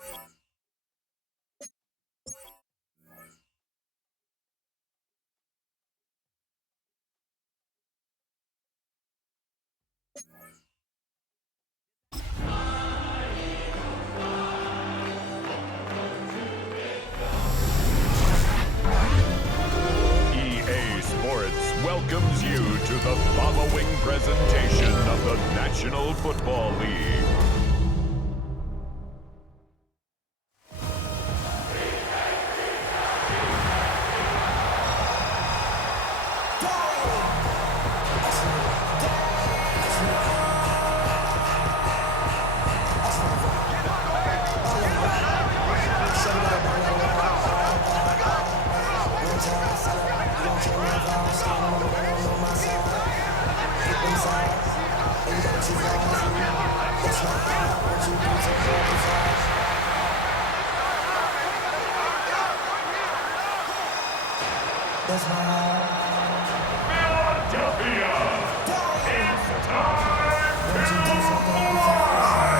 EA Sports welcomes you to the following presentation of the National Football League. Philadelphia, it's time to fly!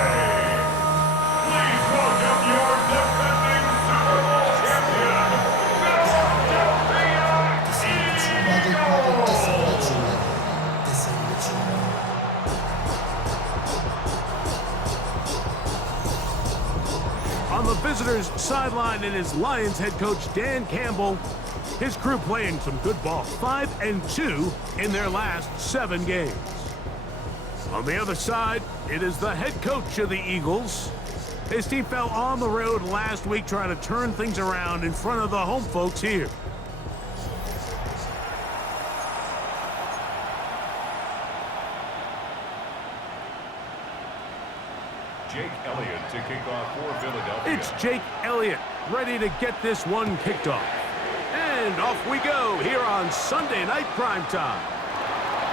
Please welcome your defending Super Bowl champion, Philadelphia Eagles! On the visitors' sideline, it is Lions head coach Dan Campbell. His crew playing some good ball, 5-2 in their last 7 games. On the other side, it is the head coach of the Eagles. His team fell on the road last week trying to turn things around in front of the home folks here. Jake Elliott to kick off for Philadelphia. It's Jake Elliott ready to get this one kicked off. And off we go here on Sunday Night Primetime.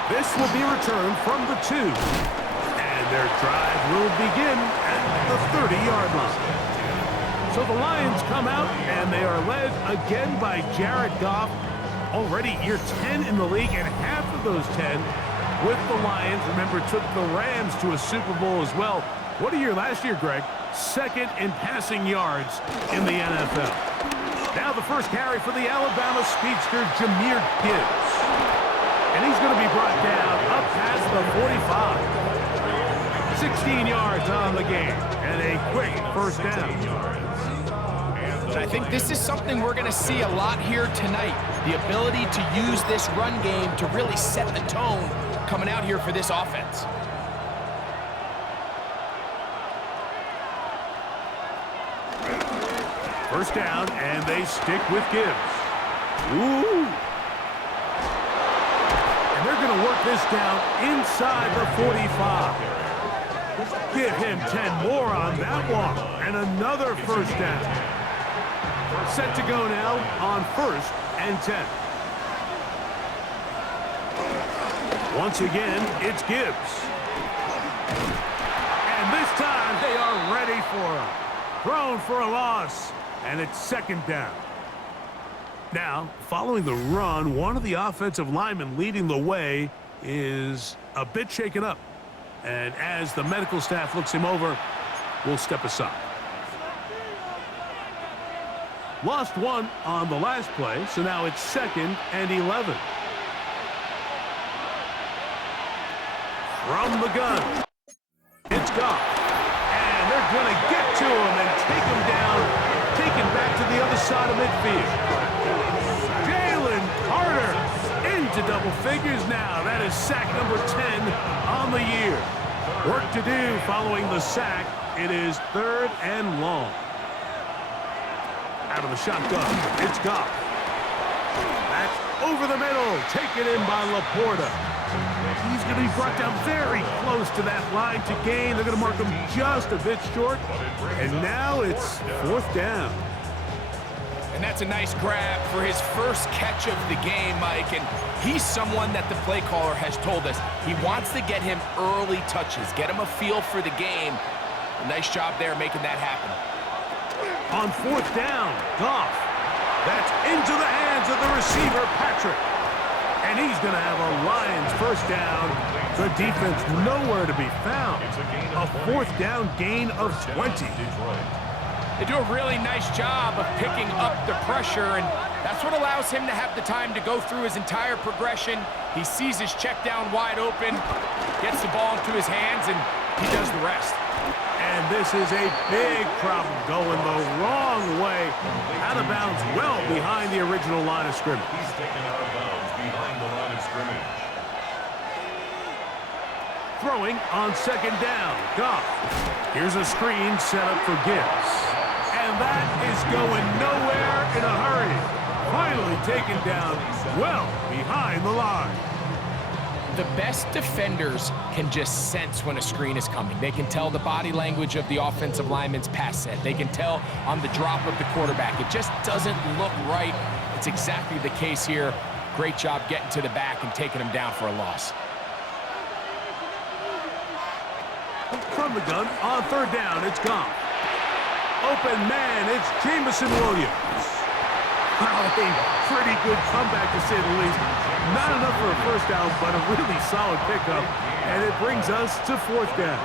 This will be returned from the 2. And their drive will begin at the 30-yard line. So the Lions come out, and they are led again by Jared Goff. Already year 10 in the league, and half of those 10 with the Lions. Remember, took the Rams to a Super Bowl as well. What a year last year, Greg. Second in passing yards in the NFL. Now the first carry for the Alabama speedster, Jahmyr Gibbs. And he's going to be brought down up past the 45. 16 yards on the game and a quick first down. And I think this is something we're going to see a lot here tonight. The ability to use this run game to really set the tone coming out here for this offense. First down, and they stick with Gibbs. Ooh. And they're going to work this down inside the 45. Give him 10 more on that one, and another first down. Set to go now on 1st and 10. Once again, it's Gibbs. And this time, they are ready for him. Thrown for a loss. And it's 2nd down. Now, following the run, one of the offensive linemen leading the way is a bit shaken up. And as the medical staff looks him over, we'll step aside. Lost one on the last play, so now it's 2nd and 11. From the gun, it's Goff. And they're going to get to him and take him down. Taken back to the other side of midfield. Jalen Carter into double figures now. That is sack number 10 on the year. Work to do following the sack. It is 3rd and long. Out of the shotgun, it's Goff. That's over the middle, taken in by Laporta. He's going to be brought down very close to that line to gain. They're going to mark him just a bit short. And now it's 4th down. And that's a nice grab for his first catch of the game, Mike. And he's someone that the play caller has told us he wants to get him early touches, get him a feel for the game. A nice job there making that happen. On 4th down, Goff. That's into the hands of the receiver, Patrick. And he's going to have a Lions first down. The defense nowhere to be found. A 4th down gain of 20. They do a really nice job of picking up the pressure, and that's what allows him to have the time to go through his entire progression. He sees his check down wide open, gets the ball into his hands, and he does the rest. And this is a big problem going the wrong way. Out of bounds well behind the original line of scrimmage. He's taken out of bounds behind the line of scrimmage. Throwing on second down. Goff. Here's a screen set up for Gibbs. And that is going nowhere in a hurry. Finally taken down well behind the line. The best defenders can just sense when a screen is coming. They can tell the body language of the offensive lineman's pass set. They can tell on the drop of the quarterback. It just doesn't look right. It's exactly the case here. Great job getting to the back and taking him down for a loss. From the gun, on third down, it's Goff. Open man, it's Jamison Williams. A pretty good comeback, to say the least. Not enough for a first down, but a really solid pickup. And it brings us to fourth down.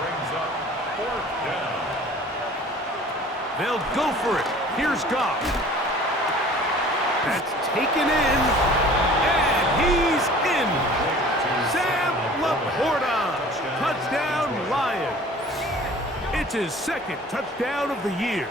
They'll go for it. Here's Goff. That's taken in. And he's in. Sam Laporta. Touchdown, Lions. It's his second touchdown of the year.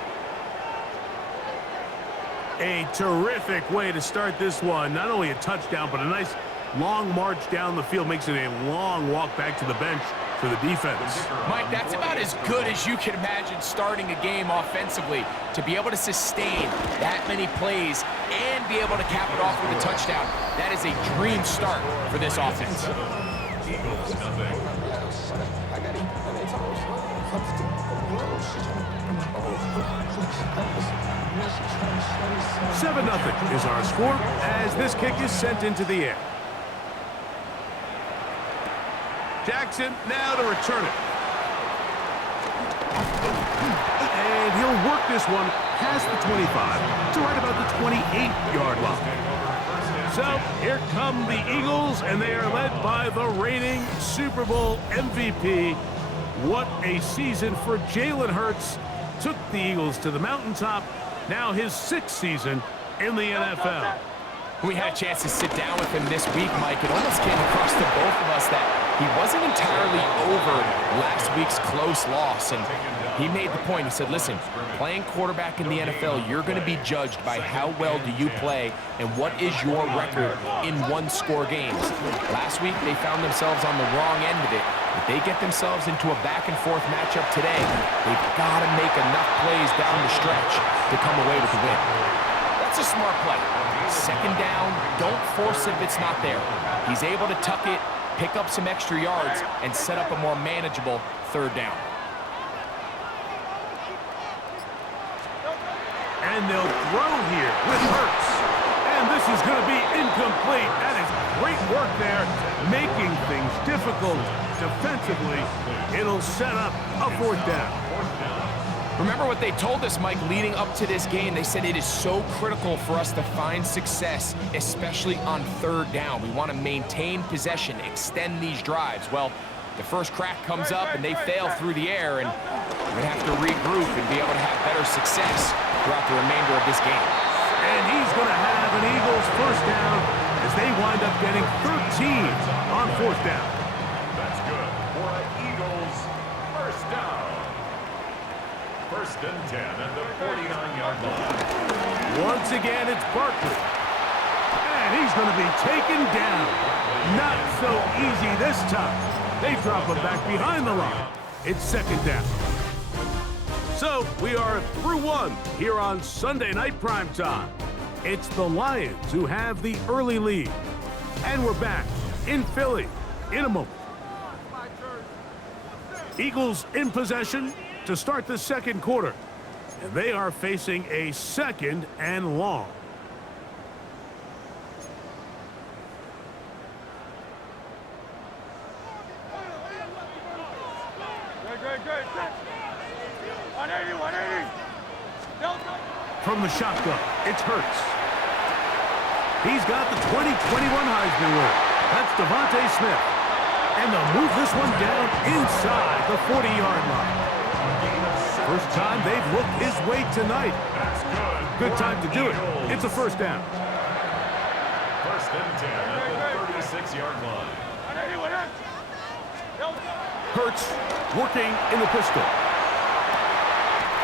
A terrific way to start this one. Not only a touchdown, but a nice long march down the field. Makes it a long walk back to the bench for the defense. Mike, that's about as good as you can imagine starting a game offensively. To be able to sustain that many plays and be able to cap it off with a touchdown, that is a dream start for this offense. 7-0 is our score as this kick is sent into the air. Jackson now to return it. And he'll work this one past the 25 to right about the 28-yard line. So here come the Eagles, and they are led by the reigning Super Bowl MVP. What a season for Jalen Hurts. Took the Eagles to the mountaintop. Now his 6th season in the NFL. We had a chance to sit down with him this week, Mike. It almost came across to both of us that he wasn't entirely over last week's close loss. And he made the point. He said, listen, playing quarterback in the NFL, you're going to be judged by how well do you play and what is your record in one-score games. Last week, they found themselves on the wrong end of it. If they get themselves into a back-and-forth matchup today, they've got to make enough plays down the stretch to come away with the win. That's a smart play. Second down, don't force it if it's not there. He's able to tuck it, pick up some extra yards, and set up a more manageable third down. And they'll throw here with Hurts. And this is going to be incomplete. That is great work there, making things difficult defensively. It'll set up a fourth down. Remember what they told us, Mike, leading up to this game. They said it is so critical for us to find success, especially on third down. We want to maintain possession, extend these drives. Well, the first crack comes up and they fail through the air, and we're going to have to regroup and be able to have better success throughout the remainder of this game. And he's going to have an Eagles first down as they wind up getting 13 on fourth down. That's good for an Eagles first down. First and 10 at the 49-yard line. Once again, it's Barkley. And he's going to be taken down. Not so easy this time. They drop him back behind the line. It's second down. So we are through one here on Sunday Night Primetime. It's the Lions who have the early lead. And we're back in Philly in a moment. Eagles in possession to start the second quarter. And they are facing a second and long. From the shotgun, it's Hurts. He's got the 2021 Heisman winner. That's Devontae Smith. And they'll move this one down inside the 40-yard line. First time they've looked his way tonight. That's good. Good time to do it. It's a first down. First and 10 at the 36-yard line. Hurts working in the pistol.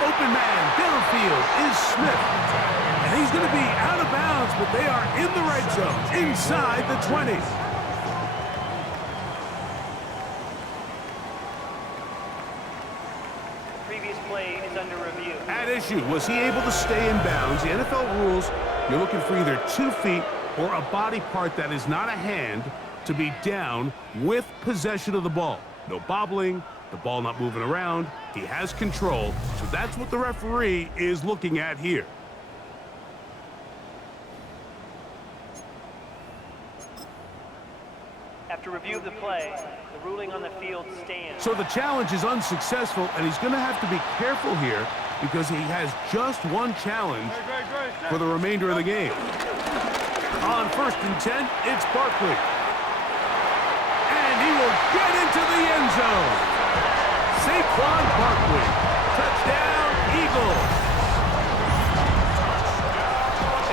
Open man downfield is Smith. And he's going to be out of bounds, but they are in the red zone, inside the 20. Previous play is under review. At issue, was he able to stay in bounds? The NFL rules, you're looking for either 2 feet or a body part that is not a hand to be down with possession of the ball. No bobbling, the ball not moving around. He has control, so that's what the referee is looking at here. After review of the play, the ruling on the field stands. So the challenge is unsuccessful, and he's going to have to be careful here because he has just one challenge for the remainder of the game. On first and 10, it's Barkley. And he will get into the end zone. Saquon Barkley. Touchdown, Eagles.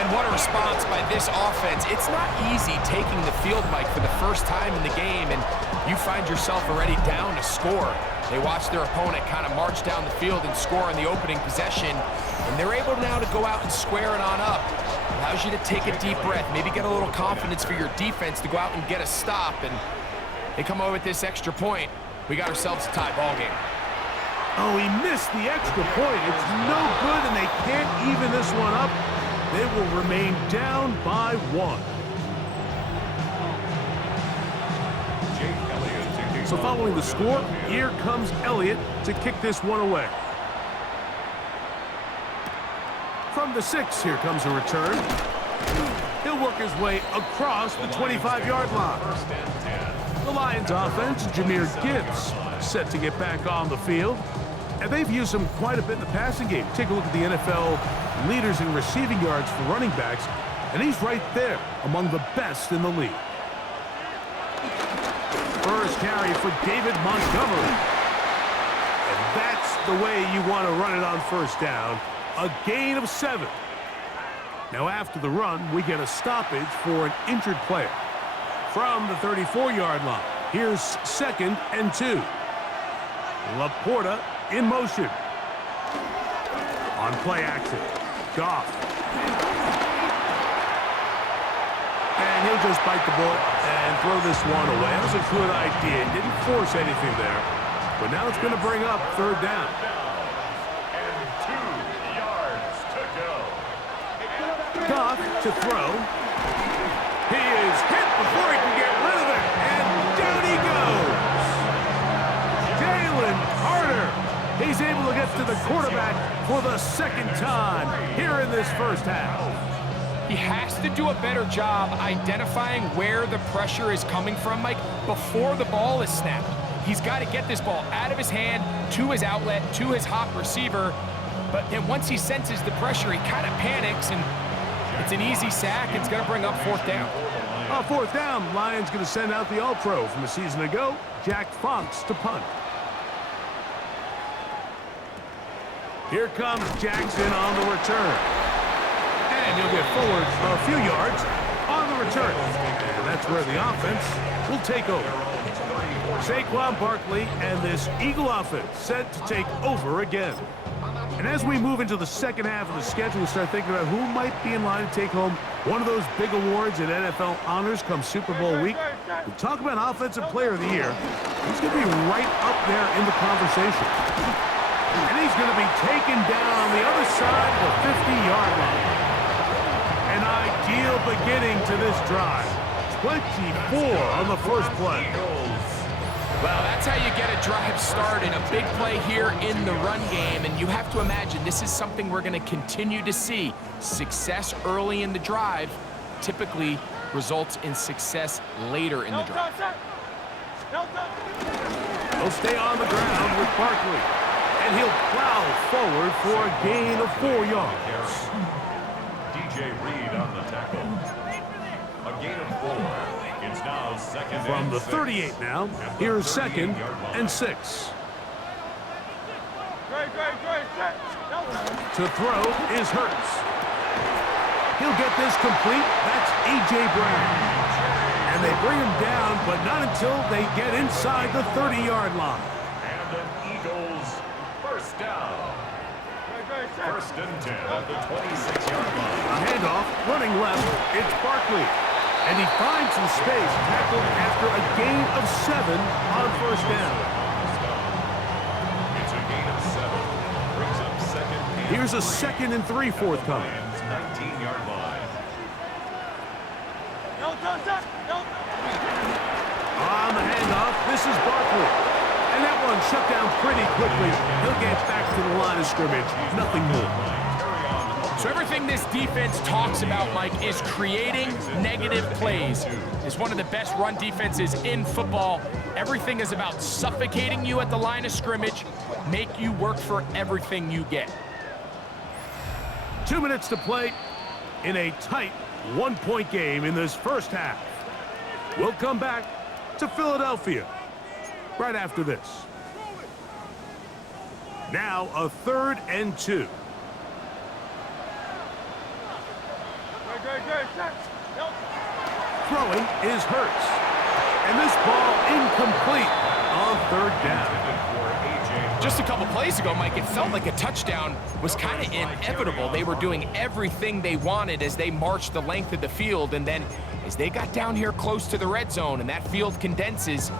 And what a response by this offense. It's not easy taking the field, Mike, for the first time in the game, and you find yourself already down to score. They watch their opponent kind of march down the field and score in the opening possession, and they're able now to go out and square it on up. Allows you to take a deep breath, maybe get a little confidence for your defense to go out and get a stop, and they come away with this extra point. We got ourselves a tie ball game. Oh, he missed the extra point. It's no good, and they can't even this one up. They will remain down by 1. So following the score, here comes Elliott to kick this one away. From the 6, here comes a return. He'll work his way across the 25-yard line. The Lions offense, Jahmyr Gibbs, set to get back on the field. And they've used him quite a bit in the passing game. Take a look at the NFL leaders in receiving yards for running backs, and he's right there among the best in the league. First carry for David Montgomery. And that's the way you want to run it on first down. A gain of 7. Now after the run, we get a stoppage for an injured player. From the 34-yard line, here's 2nd and 2. Laporta in motion. On play action, Goff. And he'll just bite the bullet and throw this one away. That was a good idea. Didn't force anything there. But now it's going to bring up 3rd down. And 2 yards to go. Goff to throw. He is hit before he can get rid of it. And down he goes. Jalen Carter. He's able to get to the quarterback for the 2nd time here in this first half. He has to do a better job identifying where the pressure is coming from, Mike, before the ball is snapped. He's got to get this ball out of his hand to his outlet, to his hot receiver. But then once he senses the pressure, he kind of panics, and it's an easy sack. It's going to bring up 4th down. On 4th down, Lions going to send out the All-Pro from a season ago, Jack Fox, to punt. Here comes Jackson on the return. And he'll get forward a few yards on the return. And that's where the offense will take over. Saquon Barkley and this Eagle offense set to take over again. And as we move into the second half of the schedule, we start thinking about who might be in line to take home one of those big awards at NFL honors come Super Bowl week. We talk about Offensive Player of the Year. He's going to be right up there in the conversation. And he's going to be taken down on the other side of the 50-yard line. An ideal beginning to this drive. 24 on the first play. Well, that's how you get a drive started. A big play here in the run game, and you have to imagine this is something we're going to continue to see. Success early in the drive typically results in success later in the drive. He'll stay on the ground with Barkley, and he'll plow forward for a gain of 4 yards. DJ Reed on the tackle. A gain of 4. It's now second From the and 38 now, here's 2nd and 6. To throw is Hurts. He'll get this complete. That's A.J. Brown. And they bring him down, but not until they get inside the 30-yard line. And an Eagles first down. First and 10 at the 26-yard line. A handoff, running left, it's Barkley. And he finds some space, tackled after a gain of 7 on first down. It's a gain of 7. Brings up second and Here's a 2nd and 3 forthcoming. 19-yard line. On the handoff, this is Barkley. And that one shut down pretty quickly. He'll get back to the line of scrimmage. Nothing more. So everything this defense talks about, Mike, is creating negative plays. It's one of the best run defenses in football. Everything is about suffocating you at the line of scrimmage, make you work for everything you get. 2 minutes to play in a tight one-point game in this first half. We'll come back to Philadelphia right after this. Now a 3rd and 2. Throwing is Hurts. And this ball incomplete on 3rd down. Just a couple plays ago, Mike, it felt like a touchdown was kind of inevitable. They were doing everything they wanted as they marched the length of the field, and then as they got down here close to the red zone and that field condenses,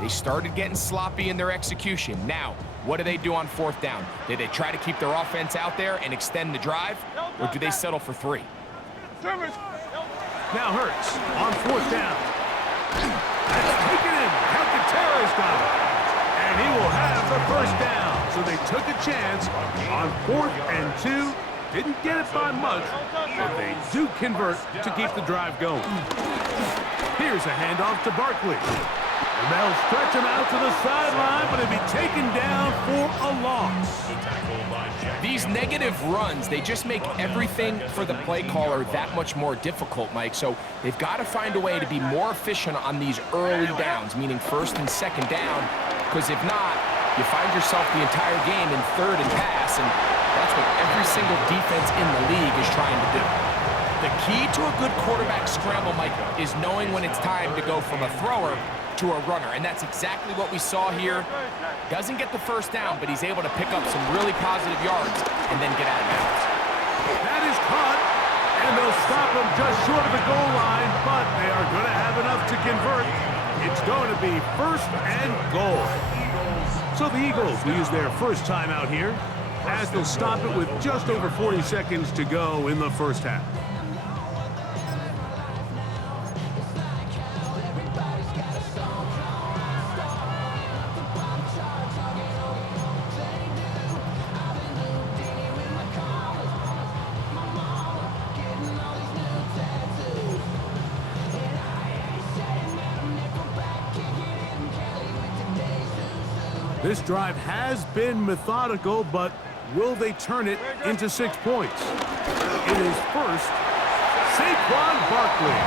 they started getting sloppy in their execution. Now, what do they do on 4th down? Do they try to keep their offense out there and extend the drive, or do they settle for 3? Now Hurts on 4th down. That's taken in. Alcantara's got it. And he will have the first down. So they took a chance on 4th and 2. Didn't get it by much, but they do convert to keep the drive going. Here's a handoff to Barkley. And they'll stretch him out to the sideline, but he'll be taken down for a loss. These negative runs, they just make everything for the play caller that much more difficult, Mike. So they've got to find a way to be more efficient on these early downs, meaning 1st and 2nd down, because if not, you find yourself the entire game in 3rd and pass, and that's what every single defense in the league is trying to do. The key to a good quarterback scramble, Mike, is knowing when it's time to go from a thrower to a runner, and that's exactly what we saw here. Doesn't get the first down, but he's able to pick up some really positive yards and then get out of bounds. That is caught, and they'll stop him just short of the goal line, but they are going to have enough to convert. It's going to be 1st and goal. So the Eagles will use their first time out here, as they'll stop it with just over 40 seconds to go in the first half. This drive has been methodical, but will they turn it into 6 points? It is first, Saquon Barkley.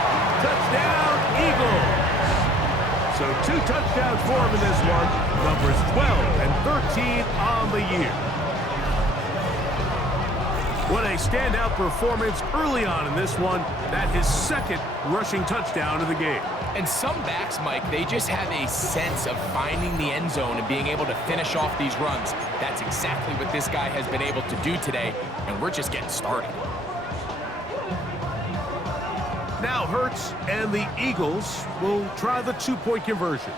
Touchdown, Eagles. So 2 touchdowns for him in this one. Numbers 12 and 13 on the year. What a standout performance early on in this one. That his 2nd rushing touchdown of the game. And some backs, Mike, they just have a sense of finding the end zone and being able to finish off these runs. That's exactly what this guy has been able to do today, and we're just getting started. Now Hurts and the Eagles will try the 2-point conversion.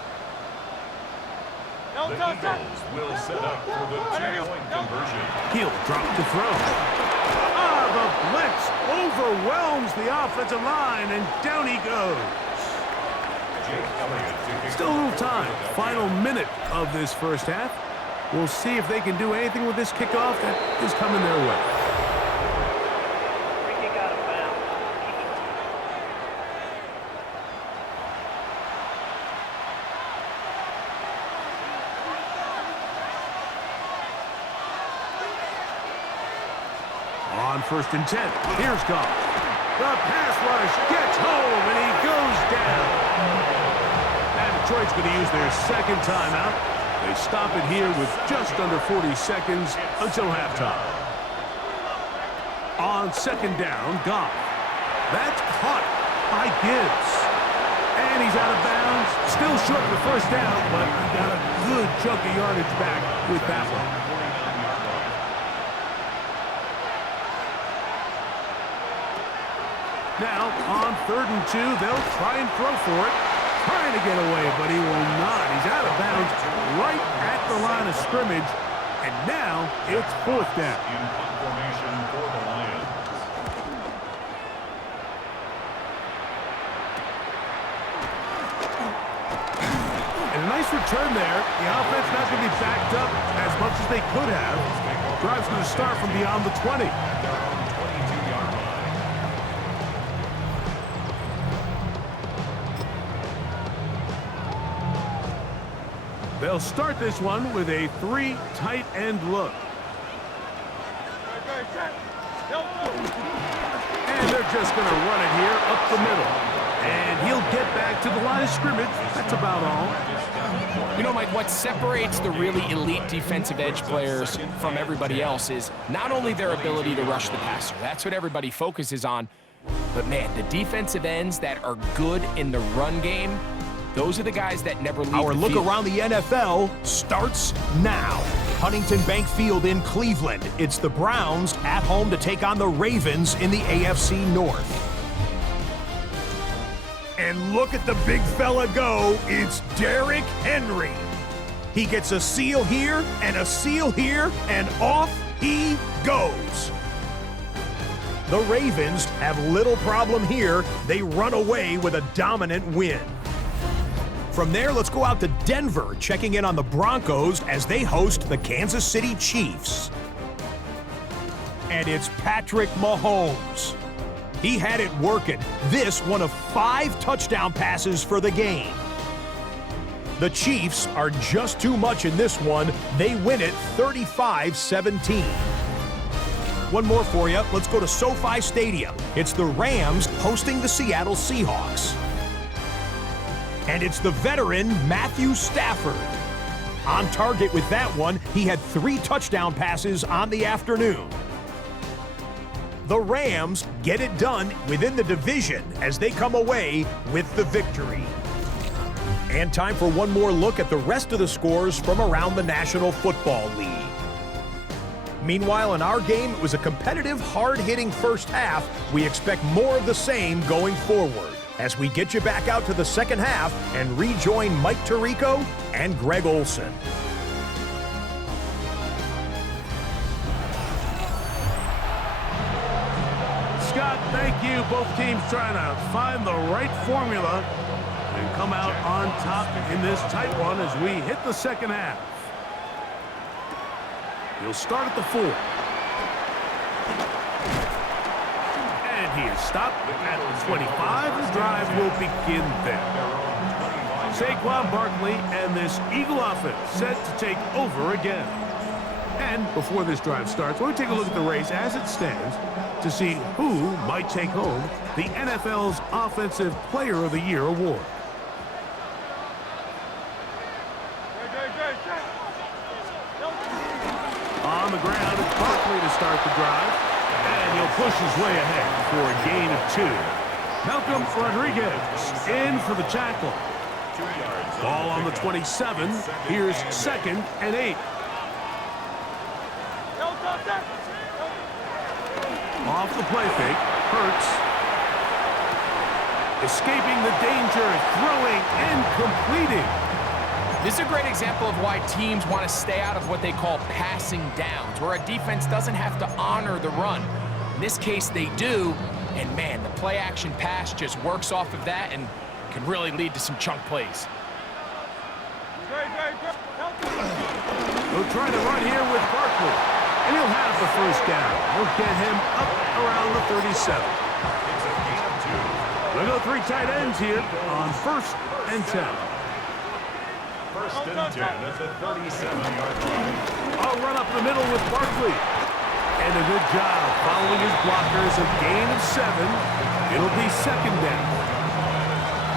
The Eagles will set up for the 2-point conversion. He'll drop to throw. The blitz overwhelms the offensive line, and down he goes. Still a little time. Final minute of this first half. We'll see if they can do anything with this kickoff that is coming their way. Free kick out of bounds. On 1st and 10, here's Goff. The pass rush gets home, and he goes down. And Detroit's going to use their 2nd timeout. They stop it here with just under 40 seconds until halftime. On second down, Goff. That's caught by Gibbs. And he's out of bounds. Still short of the first down, but he got a good chunk of yardage back with that one. Now, on 3rd and 2, they'll try and throw for it. Trying to get away, but he will not. He's out of bounds right at the line of scrimmage. And now it's 4th down. In punt formation for the Lions. And a nice return there. The offense not going to be backed up as much as they could have. Drive's going to start from beyond the 20. They'll start this one with a 3 tight end look. And they're just going to run it here up the middle. And he'll get back to the line of scrimmage. That's about all. You know, Mike, what separates the really elite defensive edge players from everybody else is not only their ability to rush the passer. That's what everybody focuses on. But, man, the defensive ends that are good in the run game, those are the guys that never leave Our the look field. around the NFL starts now. Huntington Bank Field in Cleveland. It's the Browns at home to take on the Ravens in the AFC North. And look at the big fella go. It's Derrick Henry. He gets a seal here, and off he goes. The Ravens have little problem here. They run away with a dominant win. From there, let's go out to Denver, checking in on the Broncos as they host the Kansas City Chiefs. And it's Patrick Mahomes. He had it working. This one of 5 touchdown passes for the game. The Chiefs are just too much in this one. They win it 35-17. One more for you. Let's go to SoFi Stadium. It's the Rams hosting the Seattle Seahawks. And it's the veteran Matthew Stafford. On target with that one, he had 3 touchdown passes on the afternoon. The Rams get it done within the division as they come away with the victory. And time for one more look at the rest of the scores from around the National Football League. Meanwhile, in our game, it was a competitive, hard-hitting first half. We expect more of the same going forward as we get you back out to the second half and rejoin Mike Tirico and Greg Olson. Scott, thank you. Both teams trying to find the right formula and come out on top in this tight one as we hit the second half. He'll start at the 4. And he is stopped at the 25. The drive will begin there. Saquon Barkley and this Eagle offense set to take over again. And before this drive starts, we'll take a look at the race as it stands to see who might take home the NFL's Offensive Player of the Year award. On the ground, it's Barkley to start the drive. And he'll push his way ahead for a gain of 2. Malcolm Rodriguez in for the tackle. Ball on the 27. Here's 2nd and 8. Off the play fake. Hurts. Escaping the danger, throwing and completing. This is a great example of why teams want to stay out of what they call passing downs, where a defense doesn't have to honor the run. In this case, they do, and man, the play-action pass just works off of that and can really lead to some chunk plays. We'll try to run here with Barkley, and he'll have the first down. We'll get him up around the 37. We'll go 3 tight ends here on 1st and 10. 1st and 10 at the 37-yard line. I'll run up the middle with Barkley. And a good job following his blockers, a gain of 7. It'll be 2nd down.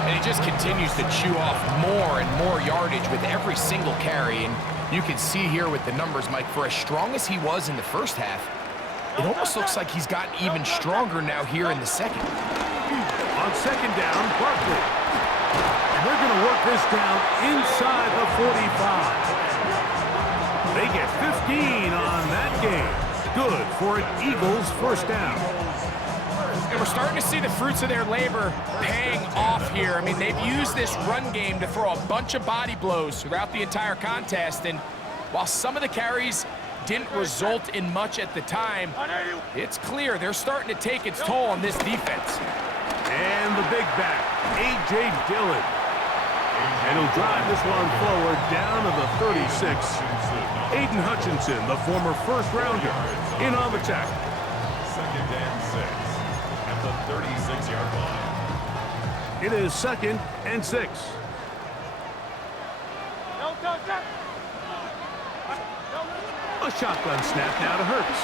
And he just continues to chew off more and more yardage with every single carry. And you can see here with the numbers, Mike, for as strong as he was in the first half, it almost looks like he's gotten even stronger now here in the second. On second down, Barkley. And they're going to work this down inside the 45. They get 15 on that game. Good for an Eagles first down. And we're starting to see the fruits of their labor paying off here. I mean, they've used this run game to throw a bunch of body blows throughout the entire contest. And while some of the carries didn't result in much at the time, it's clear they're starting to take its toll on this defense. And the big back, A.J. Dillon. And he'll drive this one forward down to the 36. Aiden Hutchinson, the former first-rounder, in on the tackle. Second and 6 at the 36-yard line. It is second and 6. A shotgun snap now to Hurts.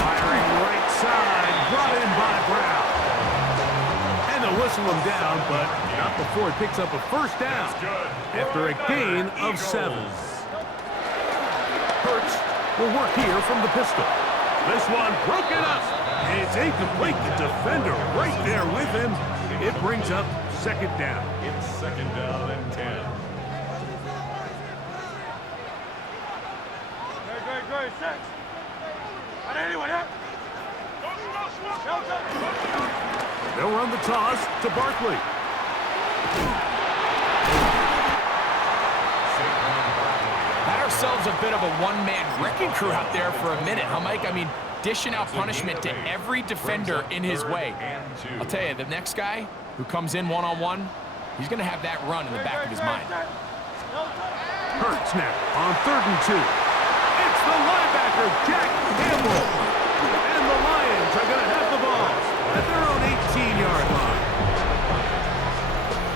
Firing right side, brought in by Brown. And they'll whistle him down, but not before he picks up a first down after a gain of 7. Hurts will work here from the pistol. This one broken up. It's incomplete. The defender right there with him. It brings up second down. It's second down and 10. They'll run the toss to Barkley. Had ourselves a bit of a one-man wrecking crew out there for a minute, huh, Mike? I mean, dishing out punishment to every defender in his way. I'll tell you, the next guy who comes in one-on-one, he's going to have that run in the back of his mind. Hurts now on 3rd and 2. It's the linebacker, Jack Campbell. And the Lions are going to have the ball at their own 18-yard line.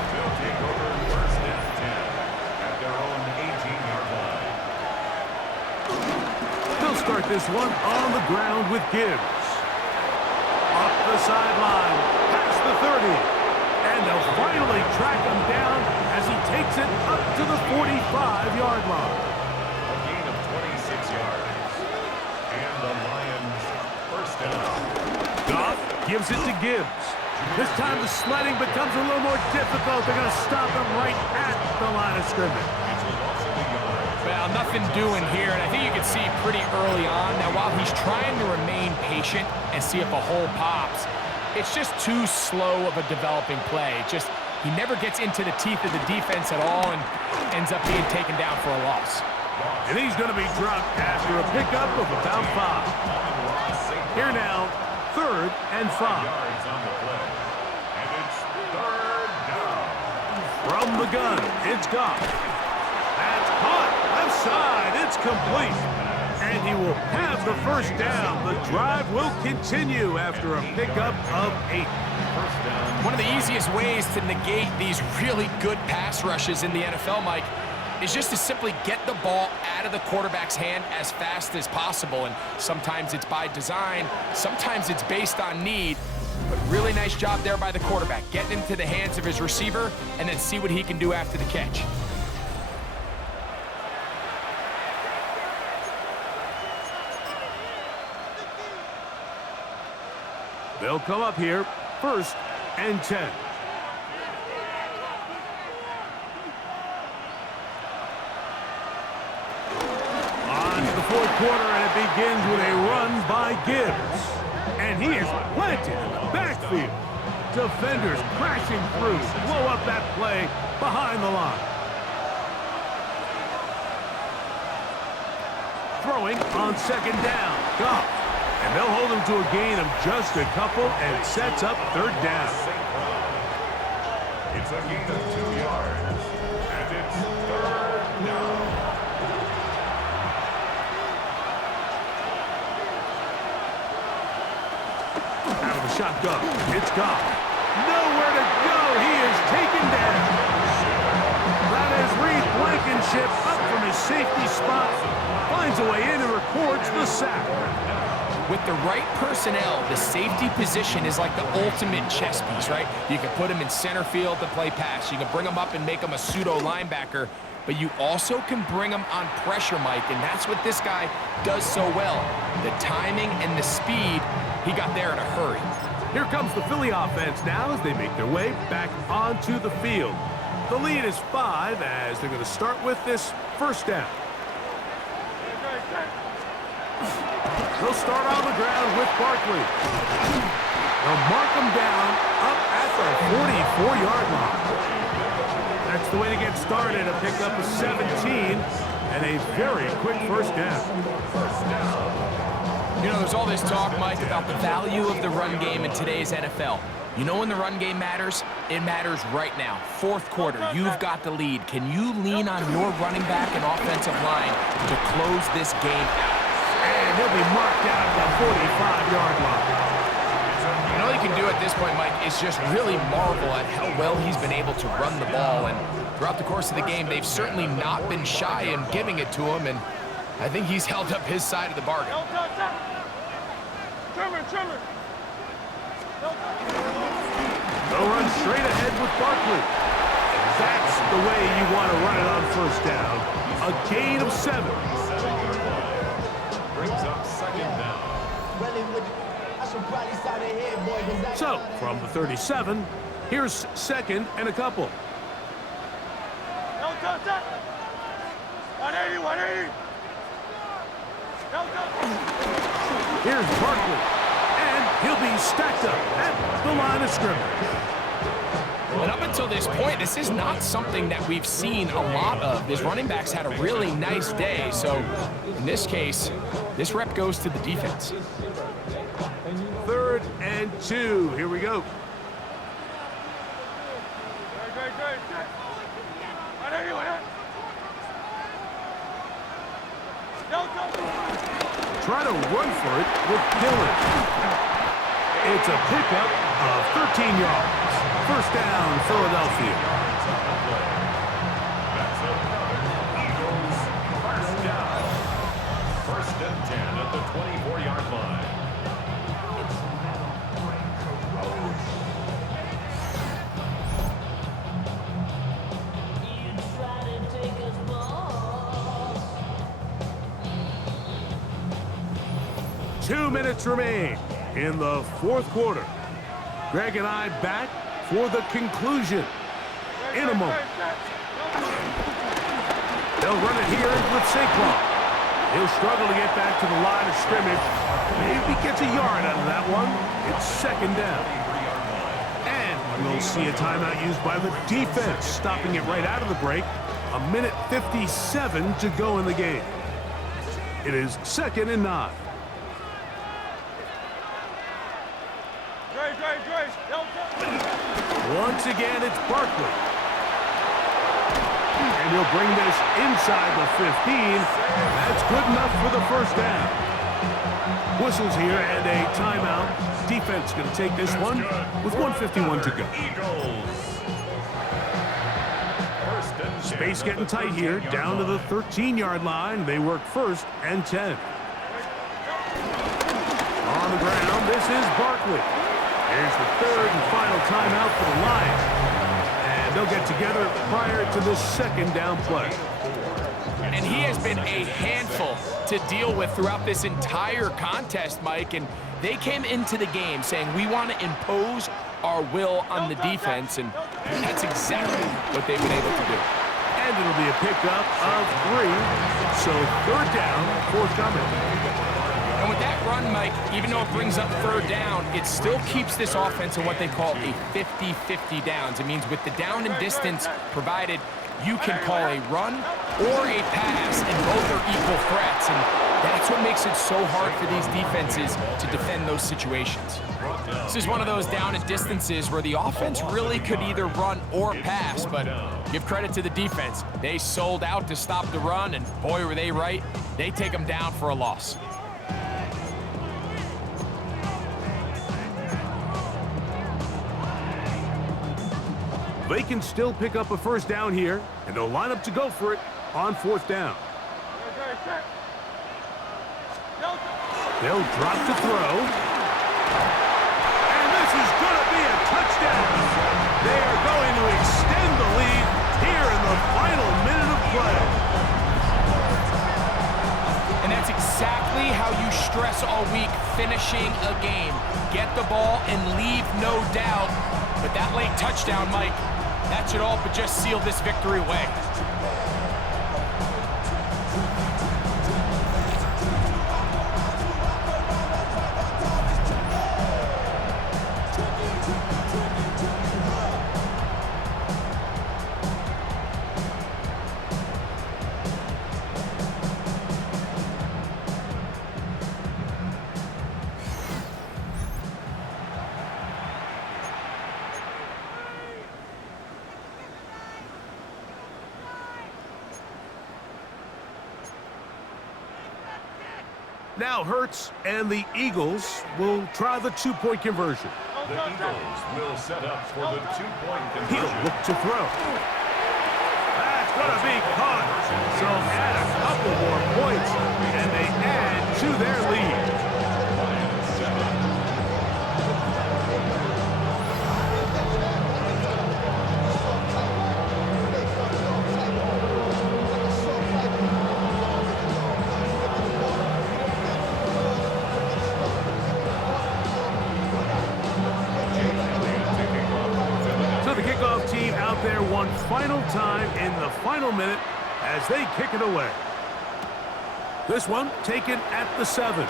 They'll take over first and 10 at their own 18-yard line. They'll start this one on the ground with Gibbs. Off the sideline, past the 30. And they'll finally track him down as he takes it up to the 45-yard line. A gain of 26 yards. And the Lions first down. Goff gives it to Gibbs. This time the sledding becomes a little more difficult. They're going to stop him right at the line of scrimmage. It's a loss of the yards. Well, nothing doing here, and I think you can see pretty early on. Now, while he's trying to remain patient and see if a hole pops, it's just too slow of a developing play. He never gets into the teeth of the defense at all and ends up being taken down for a loss. And he's going to be dropped after a pickup of about 5. Here now, 3rd and 5. Yards on the play. And it's 3rd down. From the gun, it's Goff. That's caught. Left side, it's complete. And he will have the first down. The drive will continue after a pickup of 8. First down. One of the easiest ways to negate these really good pass rushes in the NFL, Mike, is just to simply get the ball out of the quarterback's hand as fast as possible. And sometimes it's by design, sometimes it's based on need. But really nice job there by the quarterback, getting into the hands of his receiver and then see what he can do after the catch. They'll come up here, 1st and 10. On to the 4th quarter, and it begins with a run by Gibbs. And he is planted in the backfield. Defenders crashing through, blow up that play behind the line. Throwing on 2nd down, Goff. And they'll hold him to a gain of just a couple and sets up 3rd down. It's a gain of 2 yards. And it's 3rd down. Out of the shotgun, it's Goff. Nowhere to go. He is taken down. That is Reed Blankenship up from his safety spot. Finds a way in and records the sack. with the right personnel, the safety position is like the ultimate chess piece, right? You can put him in center field to play pass. You can bring him up and make him a pseudo linebacker, but you also can bring him on pressure, Mike, and that's what this guy does so well. The timing and the speed, he got there in a hurry. Here comes the Philly offense now as they make their way back onto the field. The lead is 5 as they're going to start with this first down. They'll start on the ground with Barkley. They'll mark him down up at the 44-yard line. That's the way to get started. A pickup of 17 and a very quick first down. You know, there's all this talk, Mike, about the value of the run game in today's NFL. You know when the run game matters? It matters right now. Fourth quarter, you've got the lead. Can you lean on your running back and offensive line to close this game out? And he'll be marked down at the 45-yard line. And all you can do at this point, Mike, is just really marvel at how well he's been able to run the ball. And throughout the course of the game, they've certainly not been shy in giving it to him. And I think he's held up his side of the bargain. They'll run straight ahead with Barkley. That's the way you want to run it on first down. A gain of 7. Brings up second down. So, from the 37, here's second and a couple. 180. Here's Barkley. And he'll be stacked up at the line of scrimmage. And up until this point, this is not something that we've seen a lot of. His running backs had a really nice day. So, in this case, this rep goes to the defense. 3rd and 2. Here we go. Try to run for it with Dillon. It's a pickup of 13 yards. First down, Philadelphia. That's another Eagles first down. 1st and 10 at the 24-yard line. Two minutes remain in the 4th quarter. Greg and I back for the conclusion in a moment. They'll run it here with Saquon. He'll struggle to get back to the line of scrimmage. Maybe gets a yard out of that one. It's second down. And we'll see a timeout used by the defense, stopping it right out of the break. 1:57 to go in the game. It is 2nd and 9. Once again, it's Barkley. And he'll bring this inside the 15. That's good enough for the first down. Whistles here and a timeout. Defense going to take this one with 1:51 to go. Space getting tight here, down to the 13-yard line. They work 1st and 10. On the ground, this is Barkley. Here's the 3rd and final timeout for the Lions. And they'll get together prior to the 2nd down play. And he has been a handful to deal with throughout this entire contest, Mike. And they came into the game saying, we want to impose our will on the defense. And that's exactly what they've been able to do. And it'll be a pickup of 3. So 3rd down, forthcoming. And with that run, Mike, even though it brings up 3rd down, it still keeps this offense in what they call a 50-50 downs. It means with the down and distance provided, you can call a run or a pass, and both are equal threats. And that's what makes it so hard for these defenses to defend those situations. This is one of those down and distances where the offense really could either run or pass, but give credit to the defense. They sold out to stop the run, and boy, were they right. They take them down for a loss. They can still pick up a first down here, and they'll line up to go for it on 4th down. They'll drop to throw. And this is going to be a touchdown. They are going to extend the lead here in the final minute of play. And that's exactly how you stress all week, finishing a game. Get the ball and leave no doubt. But that late touchdown, Mike, that should all but just seal this victory away. Now Hurts and the Eagles will try the two-point conversion. The Eagles will set up for the two-point conversion. He'll look to throw. That's going to be caught. So add a couple more points, and they add to their lead. Lions 7. There one final time in the final minute as they kick it away. This one taken at the 7. The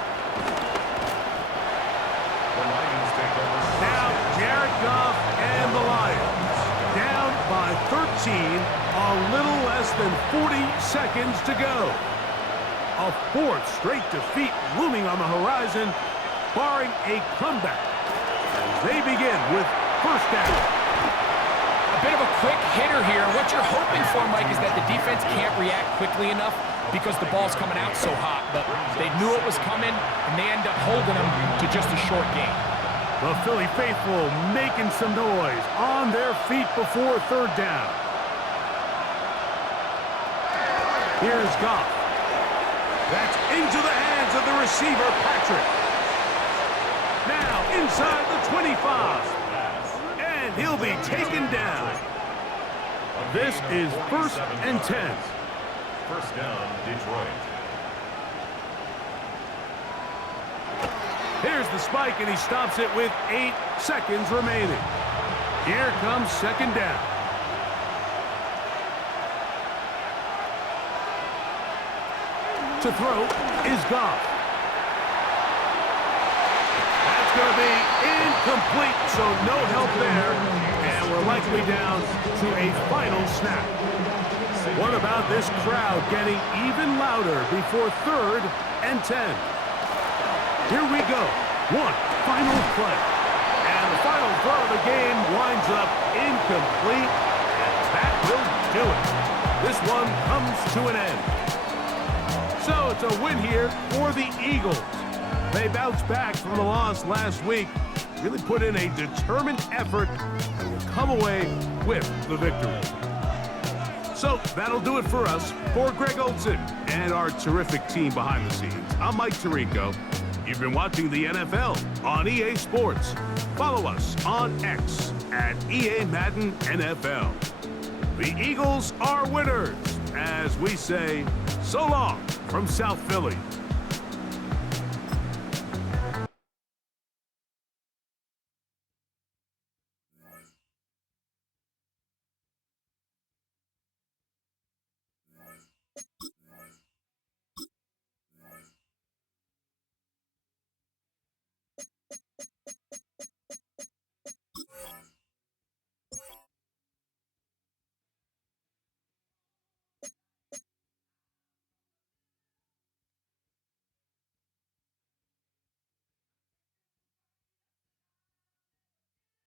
Lions take over. Now Jared Goff and the Lions down by 13, a little less than 40 seconds to go. A fourth straight defeat looming on the horizon, barring a comeback. As they begin with first down. Bit of a quick hitter here. What you're hoping for, Mike, is that the defense can't react quickly enough because the ball's coming out so hot. But they knew it was coming, and they end up holding them to just a short game. The Philly faithful making some noise on their feet before third down. Here's Goff. That's into the hands of the receiver, Patrick. Now inside the 25. And he'll be taken down. This is 1st and 10. First down, Detroit. Here's the spike, and he stops it with 8 seconds remaining. Here comes second down. To throw is Goff. Going to be incomplete, so no help there, and we're likely down to a final snap. What about this crowd getting even louder before 3rd and 10? Here we go. One final play, and the final throw of the game winds up incomplete, and that will do it. This one comes to an end. So it's a win here for the Eagles. They bounced back from the loss last week, really put in a determined effort, and will come away with the victory. So that'll do it for us. For Greg Olson and our terrific team behind the scenes, I'm Mike Tirico. You've been watching the NFL on EA Sports. Follow us on X at EA Madden NFL. The Eagles are winners, as we say so long from South Philly.